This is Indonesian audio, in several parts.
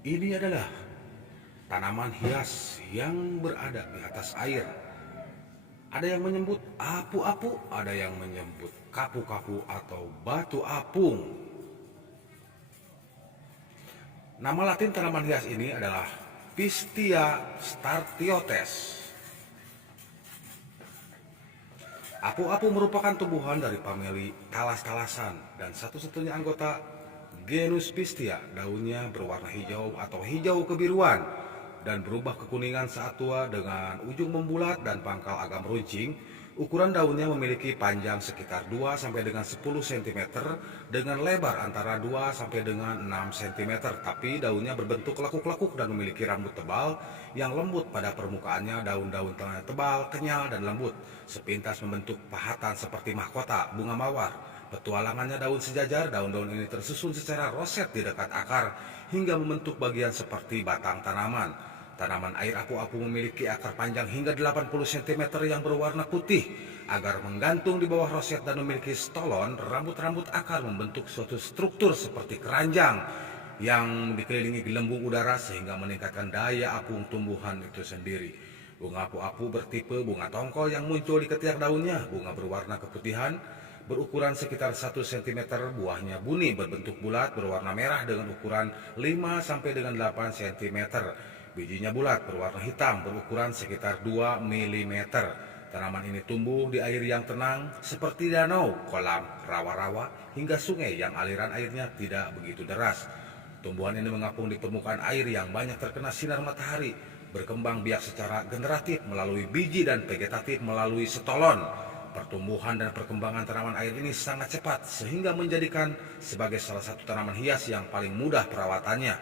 Ini adalah tanaman hias yang berada di atas air. Ada yang menyebut apu-apu, ada yang menyebut kapu-kapu atau batu apung. Nama latin tanaman hias ini adalah Pistia startiotes. Apu-apu merupakan tumbuhan dari famili talas-talasan dan satu-satunya anggota genus Pistia. Daunnya berwarna hijau atau hijau kebiruan dan berubah kekuningan saat tua dengan ujung membulat dan pangkal agak meruncing. Ukuran daunnya memiliki panjang sekitar 2 sampai dengan 10 cm dengan lebar antara 2 sampai dengan 6 cm, tapi daunnya berbentuk lekuk-lekuk dan memiliki rambut tebal yang lembut pada permukaannya. Daun-daun tengahnya tebal, kenyal dan lembut, sepintas membentuk pahatan seperti mahkota bunga mawar. Petualangannya daun sejajar, daun-daun ini tersusun secara roset di dekat akar hingga membentuk bagian seperti batang tanaman. Tanaman air apu-apu memiliki akar panjang hingga 80 cm yang berwarna putih. Agar menggantung di bawah roset dan memiliki stolon, rambut-rambut akar membentuk suatu struktur seperti keranjang yang dikelilingi gelembung udara sehingga meningkatkan daya apung tumbuhan itu sendiri. Bunga apu-apu bertipe bunga tongkol yang muncul di ketiak daunnya. Bunga berwarna keputihan, berukuran sekitar 1 cm, buahnya buni berbentuk bulat berwarna merah dengan ukuran 5 sampai dengan 8 cm. Bijinya bulat berwarna hitam berukuran sekitar 2 mm. Tanaman ini tumbuh di air yang tenang seperti danau, kolam, rawa-rawa hingga sungai yang aliran airnya tidak begitu deras. Tumbuhan ini mengapung di permukaan air yang banyak terkena sinar matahari, berkembang biak secara generatif melalui biji dan vegetatif melalui stolon. Pertumbuhan dan perkembangan tanaman air ini sangat cepat sehingga menjadikan sebagai salah satu tanaman hias yang paling mudah perawatannya.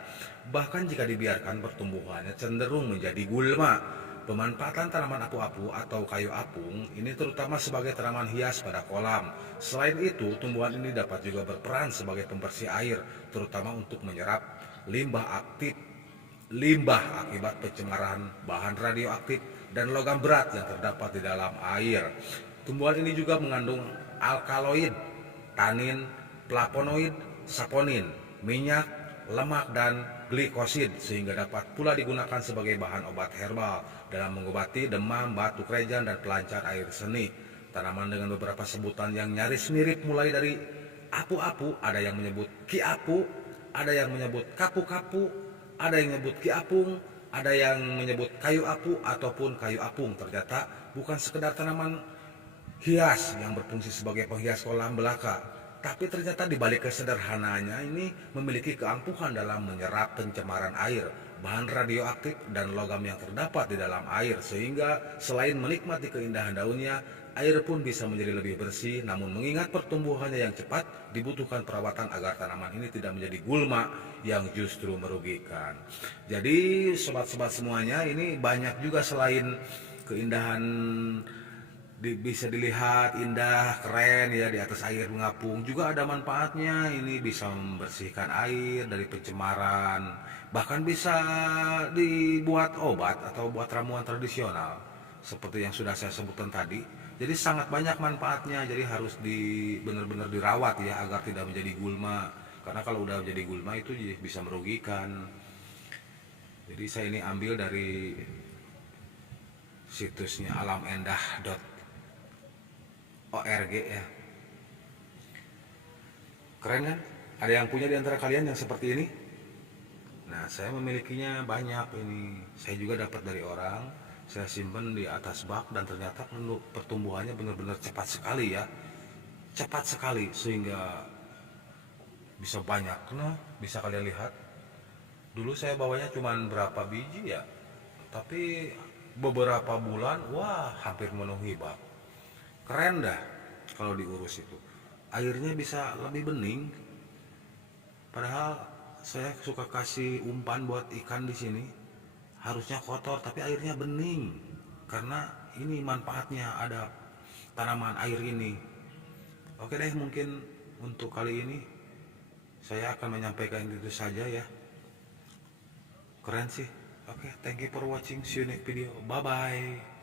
Bahkan jika dibiarkan, pertumbuhannya cenderung menjadi gulma. Pemanfaatan tanaman apu-apu atau kayu apung ini terutama sebagai tanaman hias pada kolam. Selain itu, tumbuhan ini dapat juga berperan sebagai pembersih air, terutama untuk menyerap limbah akibat pencemaran bahan radioaktif dan logam berat yang terdapat di dalam air. Tumbuhan ini juga mengandung alkaloid, tanin, flavonoid, saponin, minyak, lemak, dan glikosid sehingga dapat pula digunakan sebagai bahan obat herbal dalam mengobati demam, batuk rejan, dan pelancar air seni. Tanaman dengan beberapa sebutan yang nyaris mirip mulai dari apu-apu, ada yang menyebut ki-apu, ada yang menyebut kapu-kapu, ada yang menyebut ki-apung, ada yang menyebut kayu apu ataupun kayu apung. Ternyata bukan sekedar tanaman hias yang berfungsi sebagai penghias kolam belaka, tapi ternyata di balik kesederhanaannya ini memiliki keampuhan dalam menyerap pencemaran air, bahan radioaktif, dan logam yang terdapat di dalam air, sehingga selain menikmati keindahan daunnya, air pun bisa menjadi lebih bersih. Namun mengingat pertumbuhannya yang cepat, dibutuhkan perawatan agar tanaman ini tidak menjadi gulma yang justru merugikan. Jadi sobat-sobat semuanya, ini banyak juga selain keindahan bisa dilihat indah, keren ya di atas air mengapung, juga ada manfaatnya. Ini bisa membersihkan air dari pencemaran, bahkan bisa dibuat obat atau buat ramuan tradisional seperti yang sudah saya sebutkan tadi. Jadi sangat banyak manfaatnya, jadi harus benar-benar dirawat ya agar tidak menjadi gulma, karena kalau udah menjadi gulma itu bisa merugikan. Jadi saya ini ambil dari situsnya alamendah.org ya. Keren kan? Ada yang punya di antara kalian yang seperti ini? Nah, saya memilikinya banyak ini. Saya juga dapat dari orang. Saya simpan di atas bak dan ternyata pertumbuhannya benar-benar cepat sekali ya. Cepat sekali sehingga bisa banyak. Nah, bisa kalian lihat. Dulu saya bawanya cuma berapa biji ya. Tapi beberapa bulan, wah, hampir memenuhi bak. Keren dah kalau diurus itu. Airnya bisa lebih bening. Padahal saya suka kasih umpan buat ikan di sini. Harusnya kotor tapi airnya bening. Karena ini manfaatnya ada tanaman air ini. Oke deh, mungkin untuk kali ini saya akan menyampaikan itu saja ya. Keren sih. Oke, thank you for watching. See you next video. Bye bye.